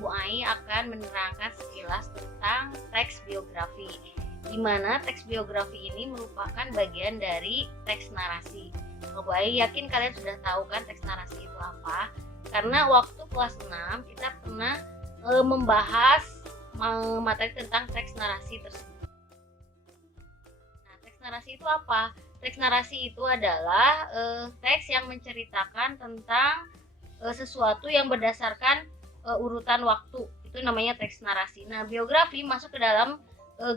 Bu Ai akan menerangkan sekilas tentang teks biografi, di mana teks biografi ini merupakan bagian dari teks narasi. Bu Ai yakin kalian sudah tahu kan teks narasi itu apa? Karena waktu kelas 6 kita pernah membahas materi tentang teks narasi tersebut. Nah, teks narasi itu apa? Teks narasi itu adalah teks yang menceritakan tentang sesuatu yang berdasarkan urutan waktu. Itu namanya teks narasi. Nah, biografi masuk ke dalam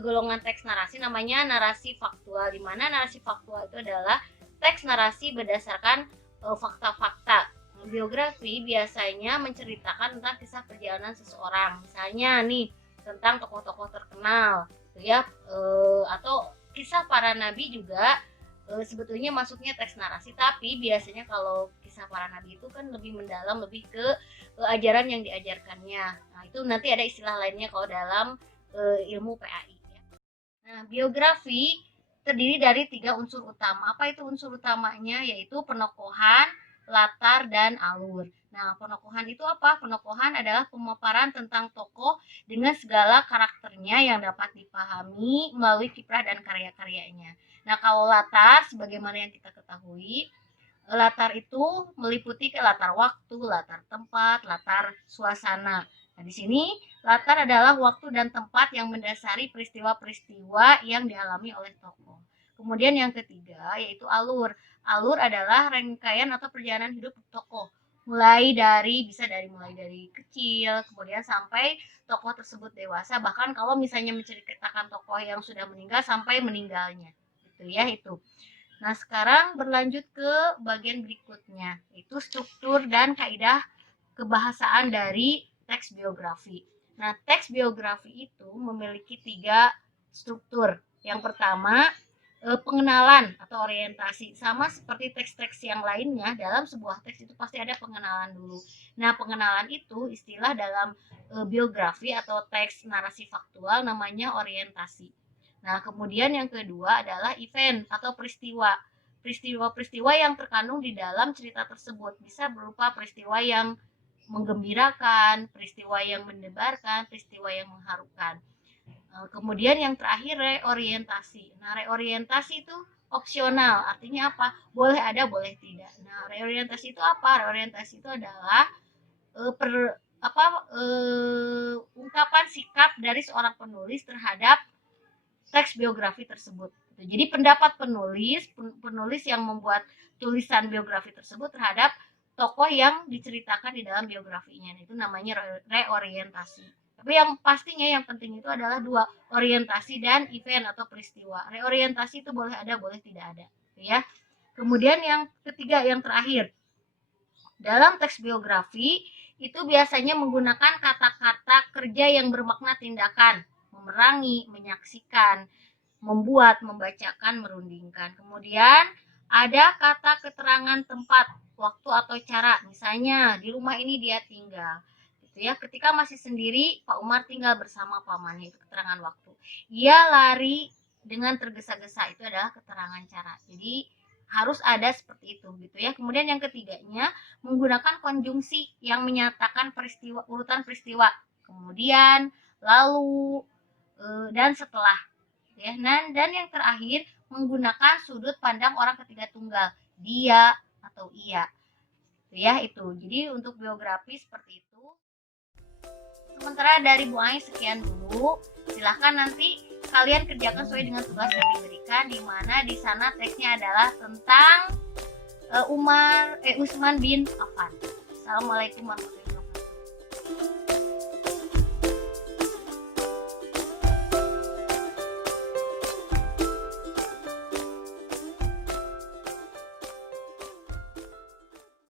golongan teks narasi, namanya narasi faktual, di mana narasi faktual itu adalah teks narasi berdasarkan fakta-fakta. Biografi biasanya menceritakan tentang kisah perjalanan seseorang, misalnya nih tentang tokoh-tokoh terkenal, ya, atau kisah para nabi juga sebetulnya masuknya teks narasi. Tapi biasanya kalau kisah para nabi itu kan lebih mendalam, lebih ke ajaran yang diajarkannya. Nah, itu nanti ada istilah lainnya kalau dalam ilmu PAI. Ya. Nah, biografi terdiri dari 3 unsur utama. Apa itu unsur utamanya? Yaitu penokohan, latar, dan alur. Nah, penokohan itu apa? Penokohan adalah pemaparan tentang tokoh dengan segala karakternya yang dapat dipahami melalui kiprah dan karya-karyanya. Nah, kalau latar, sebagaimana yang kita ketahui, latar itu meliputi ke latar waktu, latar tempat, latar suasana. Nah, di sini latar adalah waktu dan tempat yang mendasari peristiwa-peristiwa yang dialami oleh tokoh. Kemudian yang ketiga yaitu alur. Alur adalah rangkaian atau perjalanan hidup tokoh. Mulai dari kecil, kemudian sampai tokoh tersebut dewasa, bahkan kalau misalnya menceritakan tokoh yang sudah meninggal sampai meninggalnya. Gitu ya itu. Nah, sekarang berlanjut ke bagian berikutnya, yaitu struktur dan kaidah kebahasaan dari teks biografi. Nah, teks biografi itu memiliki 3 struktur. Yang pertama, pengenalan atau orientasi. Sama seperti teks-teks yang lainnya, dalam sebuah teks itu pasti ada pengenalan dulu. Nah, pengenalan itu istilah dalam biografi atau teks narasi faktual namanya orientasi. Nah, kemudian yang kedua adalah event atau peristiwa. Peristiwa-peristiwa yang terkandung di dalam cerita tersebut bisa berupa peristiwa yang menggembirakan, peristiwa yang mendebarkan, peristiwa yang mengharukan. Kemudian yang terakhir reorientasi. Nah, reorientasi itu opsional, artinya apa? Boleh ada, boleh tidak. Nah, reorientasi itu apa? Reorientasi itu adalah ungkapan sikap dari seorang penulis terhadap teks biografi tersebut. Jadi pendapat penulis yang membuat tulisan biografi tersebut terhadap tokoh yang diceritakan di dalam biografinya. Itu namanya reorientasi. Tapi yang pastinya yang penting itu adalah 2, orientasi dan event atau peristiwa. Reorientasi itu boleh ada, boleh tidak ada, ya. Kemudian yang ketiga, yang terakhir, dalam teks biografi itu biasanya menggunakan kata-kata kerja yang bermakna tindakan, memerangi, menyaksikan, membuat, membacakan, merundingkan. Kemudian ada kata keterangan tempat, waktu atau cara. Misalnya di rumah ini dia tinggal. Gitu ya. Ketika masih sendiri, Pak Umar tinggal bersama pamannya, itu keterangan waktu. Ia lari dengan tergesa-gesa, itu adalah keterangan cara. Jadi harus ada seperti itu gitu ya. Kemudian yang ketiganya menggunakan konjungsi yang menyatakan peristiwa, urutan peristiwa. Kemudian, lalu, dan setelah. Ya, dan yang terakhir menggunakan sudut pandang orang ketiga tunggal, dia atau ia. Ya, itu. Jadi untuk biografi seperti itu. Sementara dari Bu Ai sekian dulu. Silahkan nanti kalian kerjakan sesuai dengan tugas yang diberikan, di mana di sana teksnya adalah tentang Utsman bin Affan. Assalamualaikum warahmatullahi wabarakatuh.